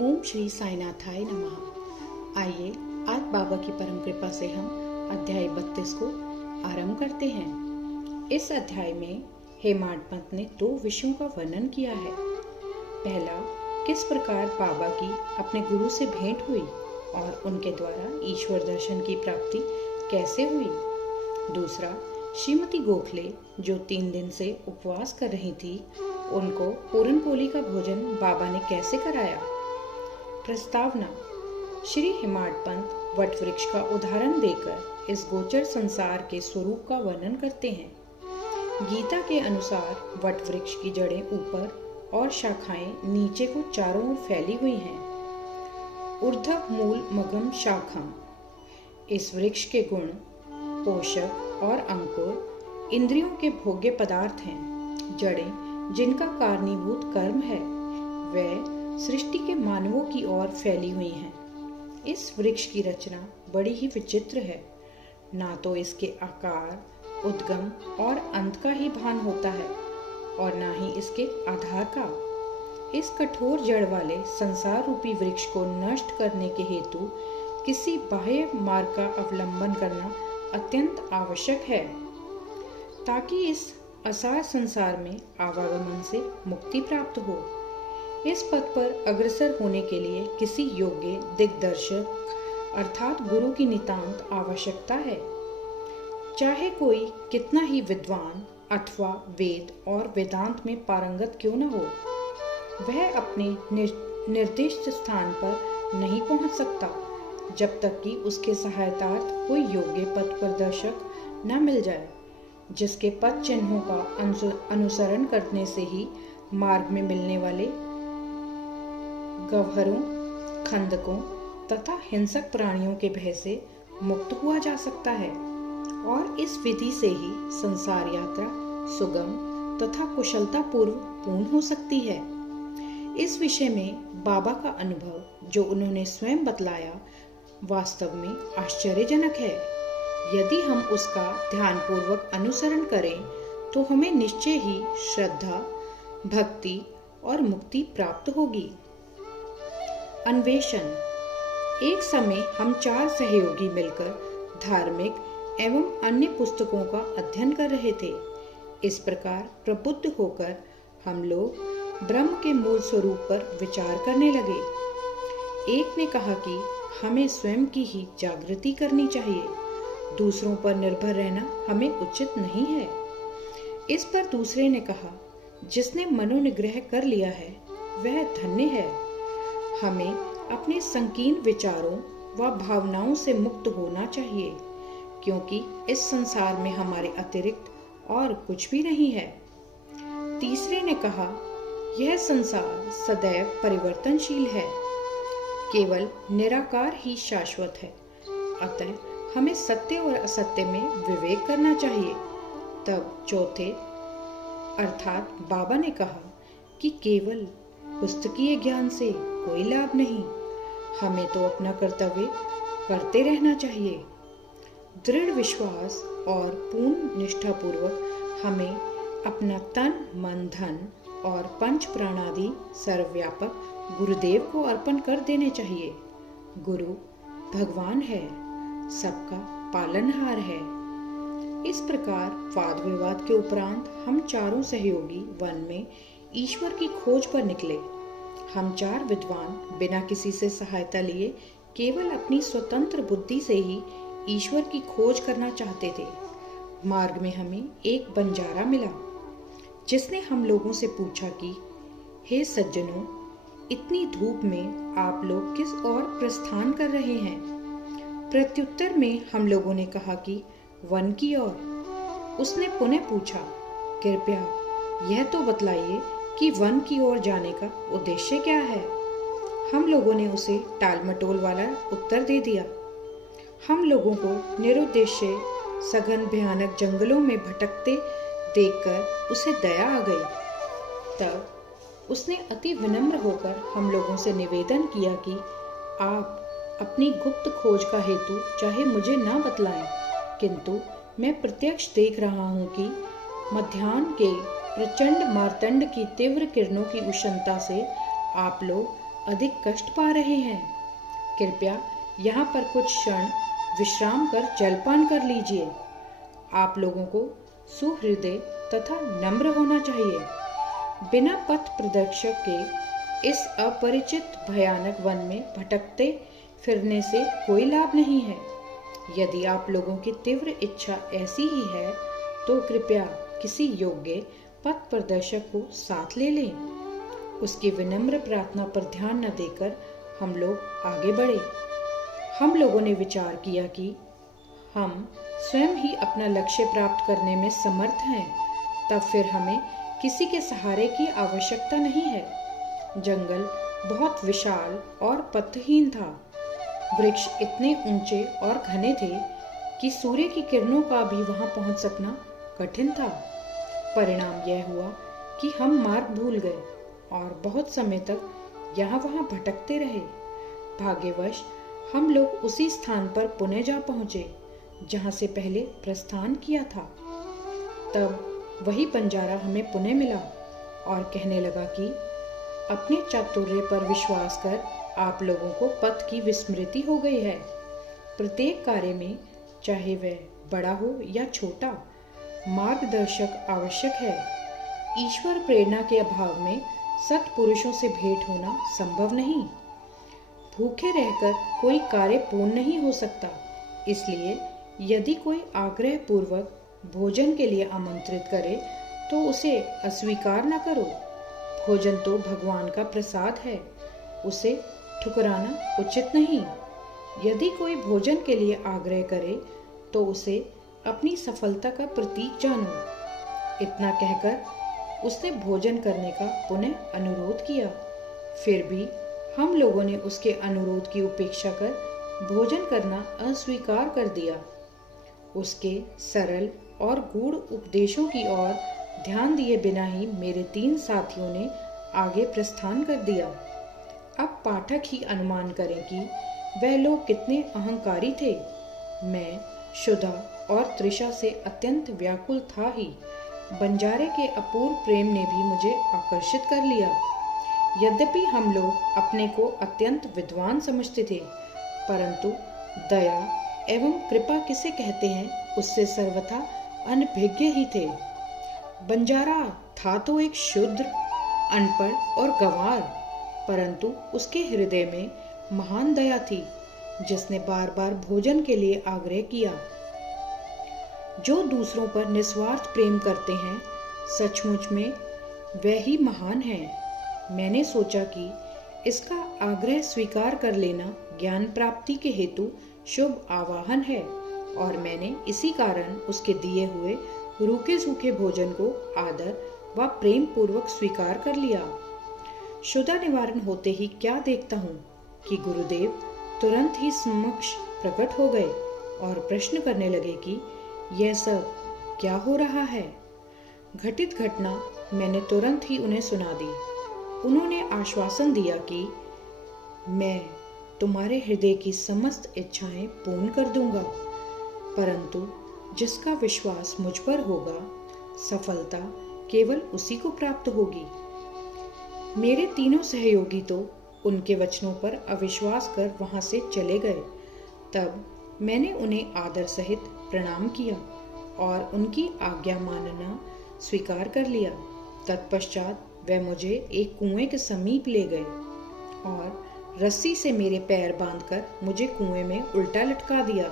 ओम श्री साईनाथाय नमः। आइए आज बाबा की परम कृपा से हम अध्याय 32 को आरंभ करते हैं। इस अध्याय में हेमाडपंत ने 2 विषयों का वर्णन किया है। पहला, किस प्रकार बाबा की अपने गुरु से भेंट हुई और उनके द्वारा ईश्वर दर्शन की प्राप्ति कैसे हुई। दूसरा, श्रीमती गोखले जो 3 दिन से उपवास कर रही थी, उनको पूरन पोली का भोजन बाबा ने कैसे कराया। प्रस्तावना। श्री हेमाडपंत वट वृक्ष का उदाहरण देकर इस गोचर संसार के स्वरूप का वर्णन करते हैं। गीता के अनुसार वट वृक्ष की जड़ें ऊपर और शाखाएं नीचे को चारों ओर फैली हुई हैं। ऊर्ध्व मूल मगम शाखम। इस वृक्ष के गुण, पोषक और अंकुर इंद्रियों के भोग्य पदार्थ हैं। जड़ें जिनका कारणीभूत कर्म है, वे सृष्टि के मानवों की ओर फैली हुई हैं। इस वृक्ष की रचना बड़ी ही विचित्र है। ना तो इसके आकार, उद्गम और अंत का ही भान होता है और ना ही इसके आधार का। इस कठोर जड़ वाले संसार रूपी वृक्ष को नष्ट करने के हेतु किसी बाह्य मार्ग का अवलंबन करना अत्यंत आवश्यक है, ताकि इस असार संसार में आवागमन से मुक्ति प्राप्त हो। इस पथ पर अग्रसर होने के लिए किसी योग्य दिग्दर्शक अर्थात गुरु की नितांत आवश्यकता है। चाहे कोई कितना ही विद्वान अथवा वेद और वेदांत में पारंगत क्यों न हो, वह अपने निर्दिष्ट स्थान पर नहीं पहुंच सकता जब तक कि उसके सहायतार्थ कोई योग्य पथ प्रदर्शक न मिल जाए, जिसके पथ चिन्हों का अनुसरण करने से ही मार्ग में मिलने वाले गह्वरों, खंदकों तथा हिंसक प्राणियों के भय से मुक्त हुआ जा सकता है और इस विधि से ही संसार यात्रा सुगम तथा कुशलता पूर्व पूर्ण हो सकती है। इस विषय में बाबा का अनुभव जो उन्होंने स्वयं बतलाया, वास्तव में आश्चर्यजनक है। यदि हम उसका ध्यानपूर्वक अनुसरण करें तो हमें निश्चय ही श्रद्धा, भक्ति और मुक्ति प्राप्त होगी। अन्वेषण। एक समय हम 4 सहयोगी मिलकर धार्मिक एवं अन्य पुस्तकों का अध्ययन कर रहे थे। इस प्रकार प्रबुद्ध होकर हम लोग ब्रह्म के मूल स्वरूप पर विचार करने लगे। एक ने कहा कि हमें स्वयं की ही जागृति करनी चाहिए, दूसरों पर निर्भर रहना हमें उचित नहीं है। इस पर दूसरे ने कहा, जिसने मनोनिग्रह कर लिया है वह धन्य है। हमें अपने संकीर्ण विचारों व भावनाओं से मुक्त होना चाहिए, क्योंकि इस संसार में हमारे अतिरिक्त और कुछ भी नहीं है। तीसरे ने कहा, यह संसार सदैव परिवर्तनशील है, केवल निराकार ही शाश्वत है, अतः हमें सत्य और असत्य में विवेक करना चाहिए। तब चौथे अर्थात बाबा ने कहा कि केवल पुस्तकीय ज्ञान से कोई लाभ नहीं, हमें तो अपना कर्तव्य करते रहना चाहिए। दृढ़ विश्वास और पूर्ण निष्ठापूर्वक हमें अपना तन, मन, धन और पंच प्राणादि सर्वव्यापक गुरुदेव को अर्पण कर देने चाहिए। गुरु भगवान है, सबका पालनहार है। इस प्रकार वाद विवाद के उपरांत हम चारों सहयोगी वन में ईश्वर की खोज पर निकले। हम 4 विद्वान बिना किसी से सहायता लिए केवल अपनी स्वतंत्र बुद्धि से ही ईश्वर की खोज करना चाहते थे। मार्ग में हमें एक बंजारा मिला, जिसने हम लोगों से पूछा कि हे सज्जनों, इतनी धूप में आप लोग किस ओर प्रस्थान कर रहे हैं। प्रत्युत्तर में हम लोगों ने कहा कि वन की ओर। उसने पुनः पूछा, कृपया यह तो बतलाइए कि वन की ओर जाने का उद्देश्य क्या है। हम लोगों ने उसे टालमटोल वाला उत्तर दे दिया। हम लोगों को निरुद्देश्य सघन भयानक जंगलों में भटकते देखकर उसे दया आ गई। तब उसने अति विनम्र होकर हम लोगों से निवेदन किया कि आप अपनी गुप्त खोज का हेतु चाहे मुझे ना बतलाएं, किंतु मैं प्रत्यक्ष देख रहा हूं कि मध्याह्न के प्रचंड मार्तंड की तीव्र किरणों की उष्णता से आप लोग अधिक कष्ट पा रहे हैं। कृपया यहाँ पर कुछ क्षण विश्राम कर जलपान कर लीजिए। आप लोगों को सुहृदय तथा नम्र होना चाहिए। बिना पथ प्रदर्शक के इस अपरिचित भयानक वन में भटकते फिरने से कोई लाभ नहीं है। यदि आप लोगों की तीव्र इच्छा ऐसी ही है तो कृपया किसी योग्य पथ प्रदर्शक को साथ ले लें। उसकी विनम्र प्रार्थना पर ध्यान न देकर हम लोग आगे बढ़े। हम लोगों ने विचार किया कि हम स्वयं ही अपना लक्ष्य प्राप्त करने में समर्थ हैं, तब फिर हमें किसी के सहारे की आवश्यकता नहीं है। जंगल बहुत विशाल और पथहीन था। वृक्ष इतने ऊंचे और घने थे कि सूर्य की किरणों का भी वहां पहुंच सकना कठिन था। परिणाम यह हुआ कि हम मार्ग भूल गए और बहुत समय तक यहाँ वहाँ भटकते रहे। भाग्यवश हम लोग उसी स्थान पर पुनः जा पहुँचे जहाँ से पहले प्रस्थान किया था। तब वही बंजारा हमें पुनः मिला और कहने लगा कि अपने चातुर्य पर विश्वास कर आप लोगों को पथ की विस्मृति हो गई है। प्रत्येक कार्य में, चाहे वह बड़ा हो या छोटा, मार्गदर्शक आवश्यक है। ईश्वर प्रेरणा के अभाव में सत्पुरुषों से भेंट होना संभव नहीं। भूखे रहकर कोई कार्य पूर्ण नहीं हो सकता। इसलिए यदि कोई आग्रह पूर्वक भोजन के लिए आमंत्रित करे तो उसे अस्वीकार न करो। भोजन तो भगवान का प्रसाद है, उसे ठुकराना उचित नहीं। यदि कोई भोजन के लिए आग्रह करे तो उसे अपनी सफलता का प्रतीक जानो। इतना कहकर उसने भोजन करने का पुनः अनुरोध किया। फिर भी हम लोगों ने उसके अनुरोध की उपेक्षा कर भोजन करना अस्वीकार कर दिया। उसके सरल और गूढ़ उपदेशों की ओर ध्यान दिए बिना ही मेरे 3 साथियों ने आगे प्रस्थान कर दिया। अब पाठक ही अनुमान करें कि वह लोग कितने अहंकारी थे। मैं शुदा और तृषा से अत्यंत व्याकुल था ही। बंजारे के अपूर्व प्रेम ने भी मुझे आकर्षित कर लिया। यद्यपि हम लोग अपने को अत्यंत विद्वान समझते थे, परंतु दया एवं कृपा किसे कहते हैं उससे सर्वथा अनभिज्ञ ही थे। बंजारा था तो एक शूद्र, अनपढ़ और गंवार, परंतु उसके हृदय में महान दया थी, जिसने बार बार भोजन के लिए आग्रह किया। जो दूसरों पर निस्वार्थ प्रेम करते हैं, सचमुच में वह ही महान है। मैंने सोचा कि इसका आग्रह स्वीकार कर लेना ज्ञान प्राप्ति के हेतु शुभ आवाहन है, और मैंने इसी कारण उसके दिए हुए रूखे सूखे भोजन को आदर व प्रेम पूर्वक स्वीकार कर लिया। शुदा निवारण होते ही क्या देखता हूँ कि गुरुदेव तुरंत ही समक्ष प्रकट हो गए और प्रश्न करने लगे कि यह सब क्या हो रहा है। घटित घटना मैंने तुरंत ही उन्हें सुना दी। उन्होंने आश्वासन दिया कि मैं तुम्हारे हृदय की समस्त इच्छाएं पूर्ण कर दूंगा, परंतु जिसका विश्वास मुझ पर होगा, सफलता केवल उसी को प्राप्त होगी। मेरे तीनों सहयोगी तो उनके वचनों पर अविश्वास कर वहां से चले गए। तब मैंने उन्हें आदर सहित प्रणाम किया और उनकी आज्ञा मानना स्वीकार कर लिया। तत्पश्चात वह मुझे एक कुएं के समीप ले गए और रस्सी से मेरे पैर बांधकर मुझे कुएं में उल्टा लटका दिया।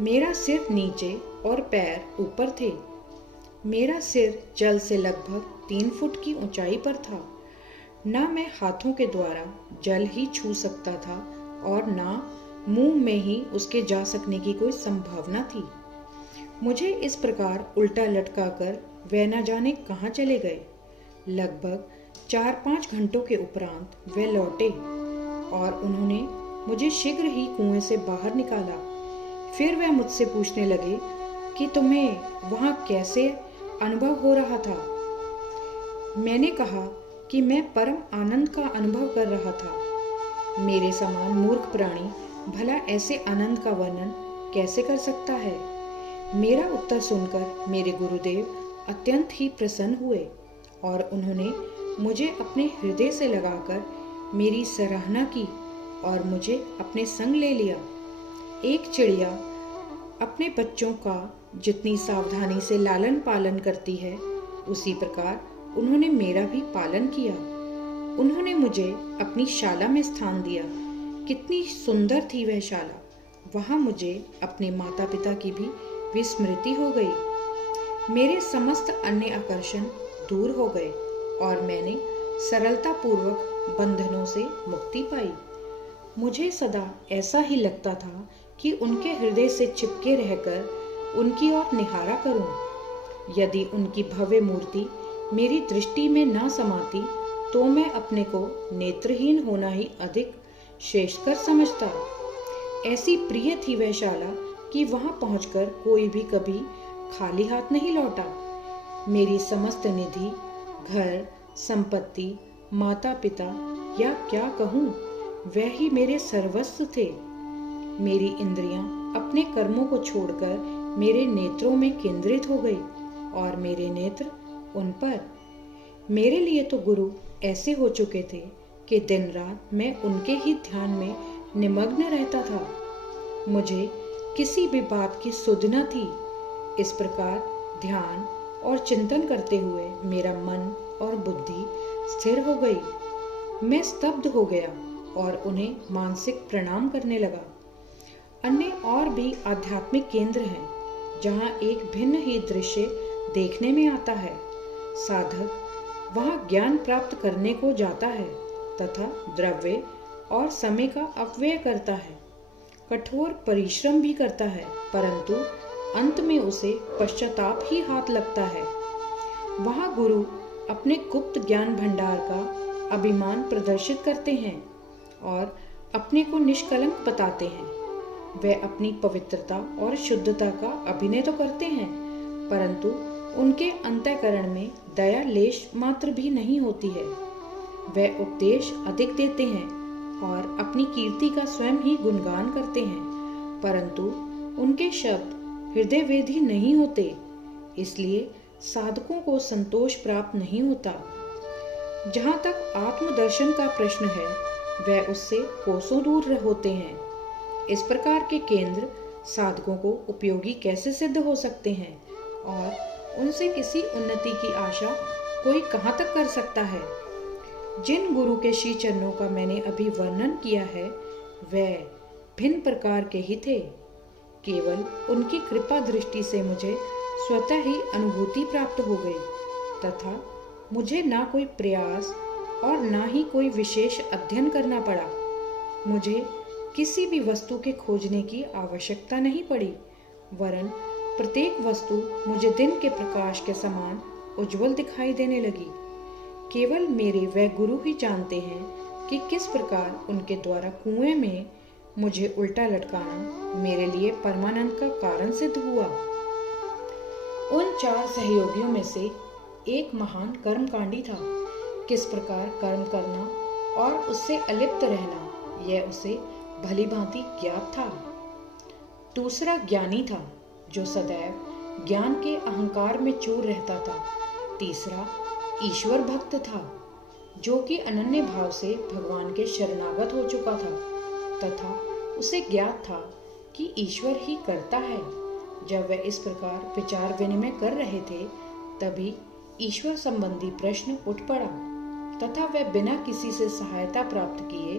मेरा सिर नीचे और पैर ऊपर थे। मेरा सिर जल से लगभग 3 फुट की ऊंचाई पर था। ना मैं हाथों के द्वारा जल ही छू सकता था और ना मुंह में ही उसके जा सकने की कोई संभावना थी। मुझे इस प्रकार उल्टा लटकाकर वह न जाने कहाँ चले गए। लगभग 4-5 घंटों के उपरांत वे लौटे और उन्होंने मुझे शीघ्र ही कुएं से बाहर निकाला। फिर वह मुझसे पूछने लगे कि तुम्हें वहां कैसे अनुभव हो रहा था। मैंने कहा कि मैं परम आनंद का अनुभव कर रहा था। मेरे समान मूर्ख प्राणी भला ऐसे आनंद का वर्णन कैसे कर सकता है। मेरा उत्तर सुनकर मेरे गुरुदेव अत्यंत ही प्रसन्न हुए और उन्होंने मुझे अपने हृदय से लगाकर मेरी सराहना की और मुझे अपने संग ले लिया। एक चिड़िया अपने बच्चों का जितनी सावधानी से लालन पालन करती है, उसी प्रकार उन्होंने मेरा भी पालन किया। उन्होंने मुझे अपनी शाला में स्थान दिया। कितनी सुंदर थी वह शाला। वहाँ मुझे अपने माता पिता की भी विस्मृति हो गई। मेरे समस्त अन्य आकर्षण दूर हो गए और मैंने सरलता पूर्वक बंधनों से मुक्ति पाई। मुझे सदा ऐसा ही लगता था कि उनके हृदय से चिपके रहकर उनकी ओर निहारा करूं। यदि उनकी भव्य मूर्ति मेरी दृष्टि में न समाती तो मैं अपने को नेत्रहीन होना ही अधिक श्रेष्ठकर समझता। ऐसी प्रिय थी वह शाला कि वहां पहुंचकर कोई भी कभी खाली हाथ नहीं लौटा। मेरी समस्त निधि, घर, संपत्ति, माता पिता या क्या कहूँ, वह ही मेरे सर्वस्व थे। मेरी इंद्रियां अपने कर्मों को छोड़कर मेरे नेत्रों में केंद्रित हो गई और मेरे नेत्र उन पर। मेरे लिए तो गुरु ऐसे हो चुके थे कि दिन रात मैं उनके ही ध्यान में निमग्न रहता था। मुझे किसी भी बात की सुध न थी। इस प्रकार ध्यान और चिंतन करते हुए मेरा मन और बुद्धि स्थिर हो गई। मैं स्तब्ध हो गया और उन्हें मानसिक प्रणाम करने लगा। अन्य और भी आध्यात्मिक केंद्र हैं जहाँ एक भिन्न ही दृश्य देखने में आता है। साधक वहाँ ज्ञान प्राप्त करने को जाता है तथा द्रव्य और समय का अपव्यय करता है, कठोर परिश्रम भी करता है, परंतु अंत में उसे पश्चाताप ही हाथ लगता है। वहाँ गुरु अपने गुप्त ज्ञान भंडार का अभिमान प्रदर्शित करते हैं और अपने को निष्कलंक बताते हैं। वे अपनी पवित्रता और शुद्धता का अभिनय तो करते हैं, परंतु उनके अंतःकरण में दया लेश मात्र भी नहीं होती है। वे उपदेश अधिक देते हैं और अपनी कीर्ति का स्वयं ही गुणगान करते हैं, परंतु उनके शब्द हृदयवेधी नहीं होते। इसलिए साधकों को संतोष प्राप्त नहीं होता। जहाँ तक आत्मदर्शन का प्रश्न है, वह उससे कोसों दूर होते हैं। इस प्रकार के केंद्र साधकों को उपयोगी कैसे सिद्ध हो सकते हैं और उनसे किसी उन्नति की आशा कोई कहाँ तक कर सकता है। जिन गुरु के श्री चरणों का मैंने अभी वर्णन किया है, वह भिन्न प्रकार के ही थे। केवल उनकी कृपा दृष्टि से मुझे स्वतः ही अनुभूति प्राप्त हो गई तथा मुझे ना कोई प्रयास और ना ही कोई विशेष अध्ययन करना पड़ा। मुझे किसी भी वस्तु के खोजने की आवश्यकता नहीं पड़ी, वरन प्रत्येक वस्तु मुझे दिन के प्रकाश के समान उज्जवल दिखाई देने लगी। केवल मेरे वह गुरु ही जानते हैं कि किस प्रकार उनके द्वारा कुएं में मुझे उल्टा लटकाना मेरे लिए परमानंद का कारण सिद्ध हुआ। उन 4 सहयोगियों में से एक महान कर्मकांडी था। किस प्रकार कर्म करना और उससे अलिप्त रहना, यह उसे भली भांति ज्ञात था। दूसरा ज्ञानी था, जो सदैव ज्ञान के अहंकार में चूर रहता था। तीसरा ईश्वर भक्त था, जो कि अनन्य भाव से भगवान के शरणागत हो चुका था तथा उसे ज्ञात था कि ईश्वर ही करता है। जब वह इस प्रकार विचार विनिमय कर रहे थे, तभी ईश्वर संबंधी प्रश्न उठ पड़ा तथा वह बिना किसी से सहायता प्राप्त किए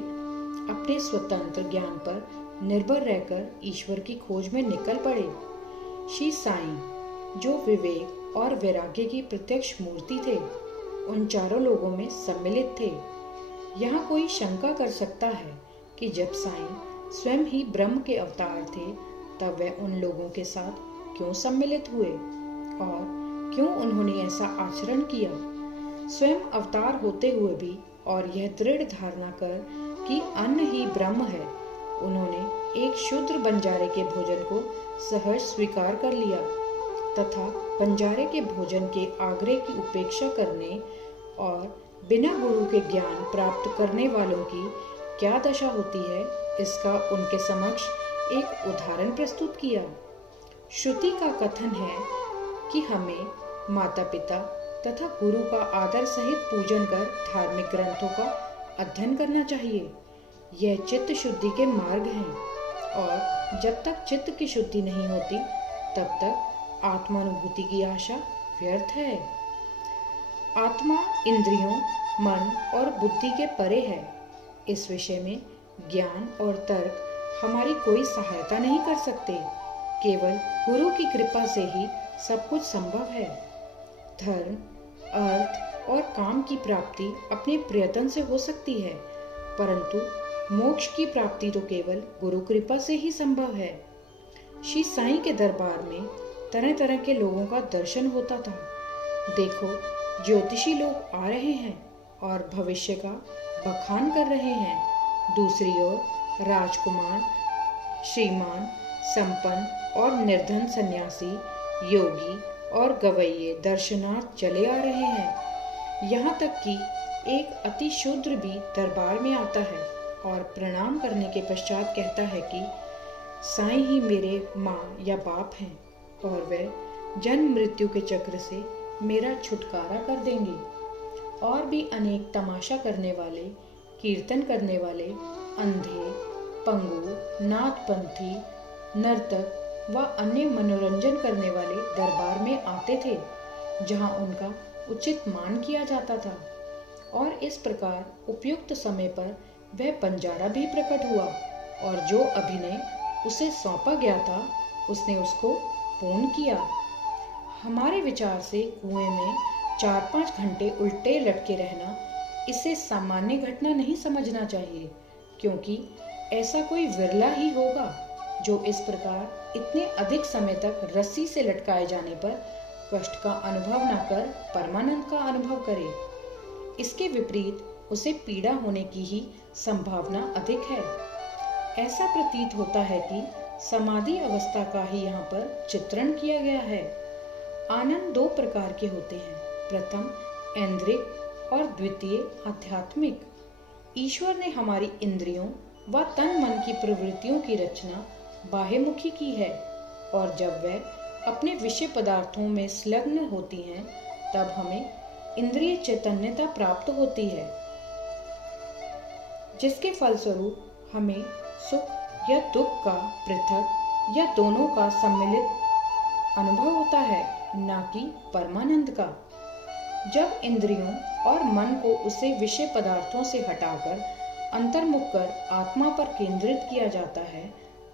अपने स्वतंत्र ज्ञान पर निर्भर रहकर ईश्वर की खोज में निकल पड़े। श्री साईं, जो विवेक और वैराग्य की प्रत्यक्ष मूर्ति थे, उन चारों लोगों में सम्मिलित थे। यहाँ कोई शंका कर सकता है कि जब साईं स्वयं ही ब्रह्म के अवतार थे, तब वह उन लोगों के साथ क्यों सम्मिलित हुए और क्यों उन्होंने ऐसा आचरण किया। स्वयं अवतार होते हुए भी और यह दृढ़ धारणा कर कि अन्न ही ब्रह्म है, उन्होंने एक शूद्र बंजारे के भोजन को सहज स्वीकार कर लिया तथा बंजारे के भोजन के आग्रह की उपेक्षा करने और बिना गुरु के ज्ञान प्राप्त करने वालों की क्या दशा होती है, इसका उनके समक्ष एक उदाहरण प्रस्तुत किया। श्रुति का कथन है कि हमें माता पिता तथा गुरु का आदर सहित पूजन कर धार्मिक ग्रंथों का अध्ययन करना चाहिए। यह चित्त शुद्धि के मार्ग हैं और जब तक चित्त की शुद्धि नहीं होती तब तक आत्मानुभूति की आशा व्यर्थ है। आत्मा इंद्रियों, मन और बुद्धि के परे है। इस विषय में ज्ञान और तर्क हमारी कोई सहायता नहीं कर सकते। केवल गुरु की कृपा से ही सब कुछ संभव है। धर्म, अर्थ और काम की प्राप्ति अपने प्रयत्न से हो सकती है, परंतु मोक्ष की प्राप्ति तो केवल गुरु कृपा से ही संभव है। श्री साईं के दरबार में तरह तरह के लोगों का दर्शन होता था। देखो, ज्योतिषी लोग आ रहे हैं और भविष्य का बखान कर रहे हैं। दूसरी ओर राजकुमार, श्रीमान, संपन्न और निर्धन सन्यासी, योगी और गवैये दर्शनार्थ चले आ रहे हैं। यहाँ तक कि एक अति शूद्र भी दरबार में आता है और प्रणाम करने के पश्चात कहता है कि साईं ही मेरे माँ या बाप हैं और वे जन्म मृत्यु के चक्र से मेरा छुटकारा कर देंगे। और भी अनेक तमाशा करने वाले, कीर्तन करने वाले, अंधे, पंगु, नाथपंथी, नर्तक व अन्य मनोरंजन करने वाले दरबार में आते थे, जहाँ उनका उचित मान किया जाता था। और इस प्रकार उपयुक्त समय पर वह बंजारा भी प्रकट हुआ और जो अभिनय उसे सौंपा गया था उसने उसको पूर्ण किया। हमारे विचार से कुएं में 4-5 घंटे उल्टे लटके रहना, इसे सामान्य घटना नहीं समझना चाहिए, क्योंकि ऐसा कोई विरला ही होगा जो इस प्रकार इतने अधिक समय तक रस्सी से लटकाए जाने पर कष्ट का अनुभव न कर परमानंद का अनुभव करे। इसके विपरीत उसे पीड़ा होने की ही संभावना अधिक है। ऐसा प्रतीत होता है कि समाधि अवस्था का ही यहाँ पर चित्रण किया गया है। आनंद 2 प्रकार के होते हैं, प्रथम ऐन्द्रिक और द्वितीय आध्यात्मिक। ईश्वर ने हमारी इंद्रियों व तन मन की प्रवृत्तियों की रचना बाह्यमुखी की है और जब वह अपने विषय पदार्थों में संलग्न होती हैं तब हमें इंद्रिय चैतन्यता प्राप्त होती है, जिसके फलस्वरूप हमें सुख या दुख का पृथक या दोनों का सम्मिलित अनुभव होता है, न कि परमानंद का। जब इंद्रियों और मन को उसे विषय पदार्थों से हटाकर अंतर्मुख कर आत्मा पर केंद्रित किया जाता है,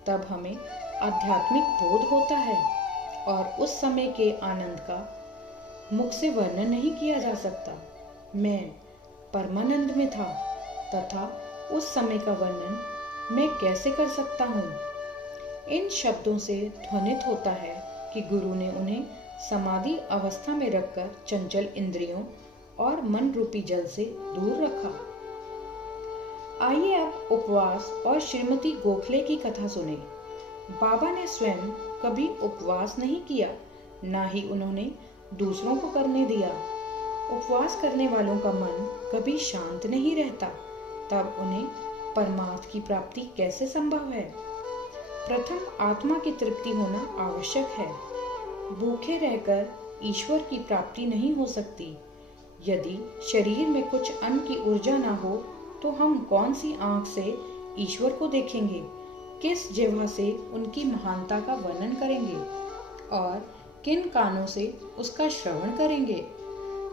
तब हमें आध्यात्मिक बोध होता है और उस समय के आनंद का मुख से वर्णन नहीं किया जा सकता। मैं परमानंद में था तथा उस समय का वर्णन मैं कैसे कर सकता हूँ। इन शब्दों से ध्वनित होता है कि गुरु ने उन्हें समाधि अवस्था में रखकर चंचल इंद्रियों और मन रूपी जल से दूर रखा। आइए अब उपवास और श्रीमती गोखले की कथा सुने। बाबा ने स्वयं कभी उपवास नहीं किया, ना ही उन्होंने दूसरों को करने दिया। उपवास करने वालों का मन कभी शांत नहीं रहता, तब उन्हें परमार्थ की प्राप्ति कैसे संभव है। प्रथम आत्मा की तृप्ति होना आवश्यक है। भूखे रहकर ईश्वर की प्राप्ति नहीं हो सकती। यदि शरीर में कुछ अन्न की ऊर्जा ना हो तो हम कौन सी आंख से ईश्वर को देखेंगे, किस जिह्वा से उनकी महानता का वर्णन करेंगे और किन कानों से उसका श्रवण करेंगे।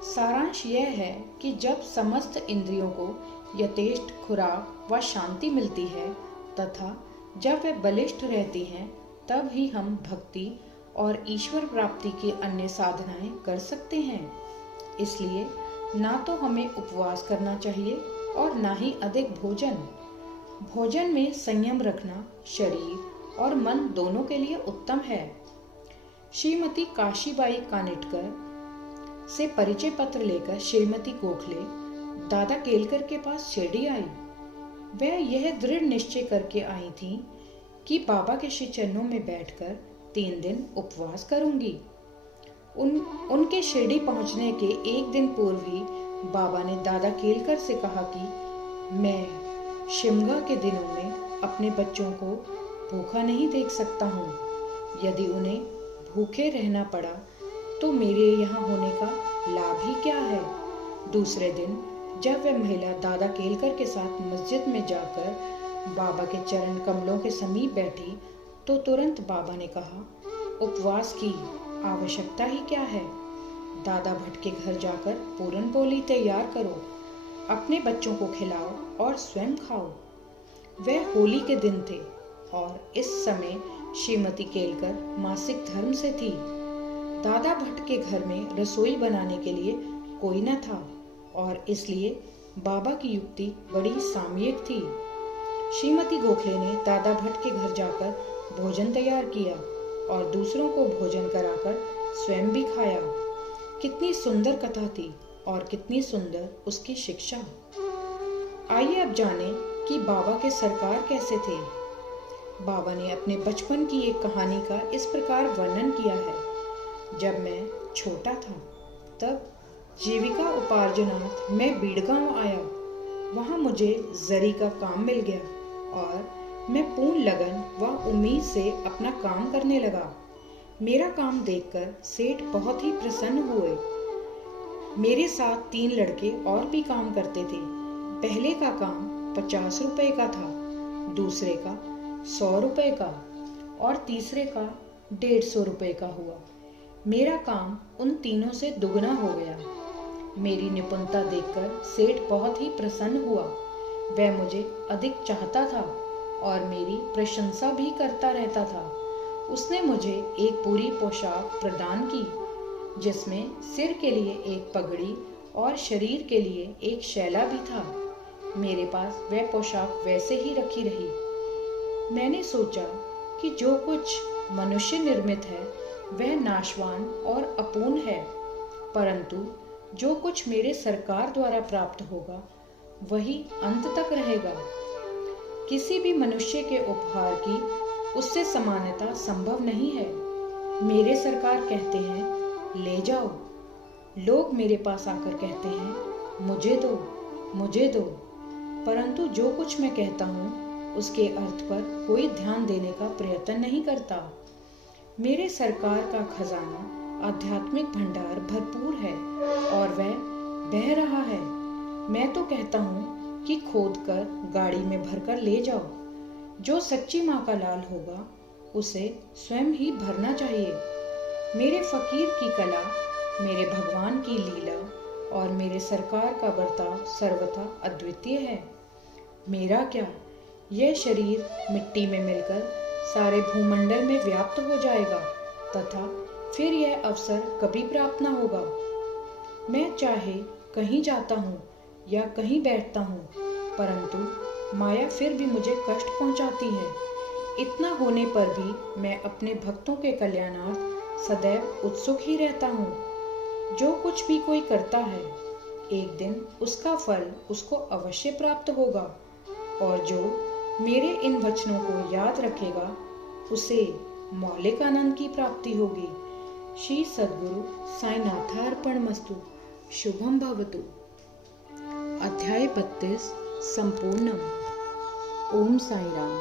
सारांश यह है कि जब समस्त इंद्रियों को यथेष्ट खुराक व शांति मिलती है तथा जब वे बलिष्ठ रहती हैं, तब ही हम भक्ति और ईश्वर प्राप्ति की अन्य साधनाएं कर सकते हैं। इसलिए ना तो हमें उपवास करना चाहिए और ना ही अधिक भोजन। भोजन में संयम रखना शरीर और मन दोनों के लिए उत्तम है। श्रीमती काशीबाई कानिटकर से परिचय पत्र लेकर श्रीमती गोखले दादा केलकर के पास शिरडी आई। वह यह दृढ़ निश्चय करके आई थी कि बाबा के श्री चरणों में बैठकर 3 दिन उपवास करूंगी। उनके शिरडी पहुंचने के 1 दिन पूर्व ही बाबा ने दादा केलकर से कहा कि मैं शिमगा के दिनों में अपने बच्चों को भूखा नहीं देख सकता हूँ। यदि उन्हें भूखे रहना पड़ा तो मेरे यहाँ होने का लाभ ही क्या है। दूसरे दिन जब वह महिला दादा केलकर के साथ मस्जिद में जाकर बाबा के चरण कमलों के समीप बैठी तो तुरंत बाबा ने कहा, उपवास की आवश्यकता ही क्या है। दादा भट्ट के घर जाकर पूरन पोली तैयार करो, अपने बच्चों को खिलाओ और स्वयं खाओ। वह होली के दिन थे और इस समय श्रीमती केलकर मासिक धर्म से थी। दादा भट्ट के घर में रसोई बनाने के लिए कोई न था और इसलिए बाबा की युक्ति बड़ी सामयिक थी। श्रीमती गोखले ने दादा भट्ट के घर जाकर भोजन तैयार किया और दूसरों को भोजन कराकर स्वयं भी खाया। कितनी सुंदर कथा थी और कितनी सुंदर उसकी शिक्षा। आइए अब जानें कि बाबा के सरकार कैसे थे। बाबा ने अपने बचपन की एक कहानी का इस प्रकार वर्णन किया है। जब मैं छोटा था तब जीविका उपार्जनार्थ मैं बीड़गांव आया। वहाँ मुझे जरी का काम मिल गया और मैं पूर्ण लगन व उम्मीद से अपना काम करने लगा। मेरा काम देखकर सेठ बहुत ही प्रसन्न हुए। मेरे साथ 3 लड़के और भी काम करते थे। पहले का काम 50 रुपए का था, दूसरे का 100 रुपए का और तीसरे का 150 रुपए का हुआ। मेरा काम उन तीनों से दुगना हो गया। मेरी निपुणता देखकर सेठ बहुत ही प्रसन्न हुआ। वह मुझे अधिक चाहता था और मेरी प्रशंसा भी करता रहता था। उसने मुझे एक पूरी पोशाक प्रदान की जिसमें सिर के लिए एक पगड़ी और शरीर के लिए एक शैला भी था। मेरे पास वह पोशाक वैसे ही रखी रही। मैंने सोचा कि जो कुछ मनुष्य निर्मित है वह नाशवान और अपूर्ण है, परंतु जो कुछ मेरे सरकार द्वारा प्राप्त होगा वही अंत तक रहेगा। किसी भी मनुष्य के उपहार की उससे समानता संभव नहीं है। मेरे सरकार कहते हैं ले जाओ, लोग मेरे पास आकर कहते हैं मुझे दो, मुझे दो, परंतु जो कुछ मैं कहता हूँ उसके अर्थ पर कोई ध्यान देने का प्रयत्न नहीं करता। मेरे सरकार का खजाना आध्यात्मिक भंडार भरपूर है और वह बह रहा है। मैं तो कहता हूँ कि खोद कर गाड़ी में भरकर ले जाओ। जो सच्ची माँ का लाल होगा उसे स्वयं ही भरना चाहिए। मेरे फकीर की कला, मेरे भगवान की लीला और मेरे सरकार का बर्ताव सर्वथा अद्वितीय है। मेरा क्या, यह शरीर मिट्टी में मिलकर सारे भूमंडल में व्याप्त हो जाएगा तथा फिर यह अवसर कभी प्राप्त न होगा। मैं चाहे कहीं जाता हूँ या कहीं बैठता हूँ, परंतु माया फिर भी मुझे कष्ट पहुँचाती है। इतना होने पर भी मैं अपने भक्तों के कल्याणार्थ सदैव उत्सुक ही रहता हूँ। जो कुछ भी कोई करता है एक दिन उसका फल उसको अवश्य प्राप्त होगा और जो मेरे इन वचनों को याद रखेगा उसे मौलिक आनंद की प्राप्ति होगी। श्री सद्गुरु साईनाथार्पणमस्तु। शुभम भवतु। अध्याय 32 संपूर्णम। ओम साई राम।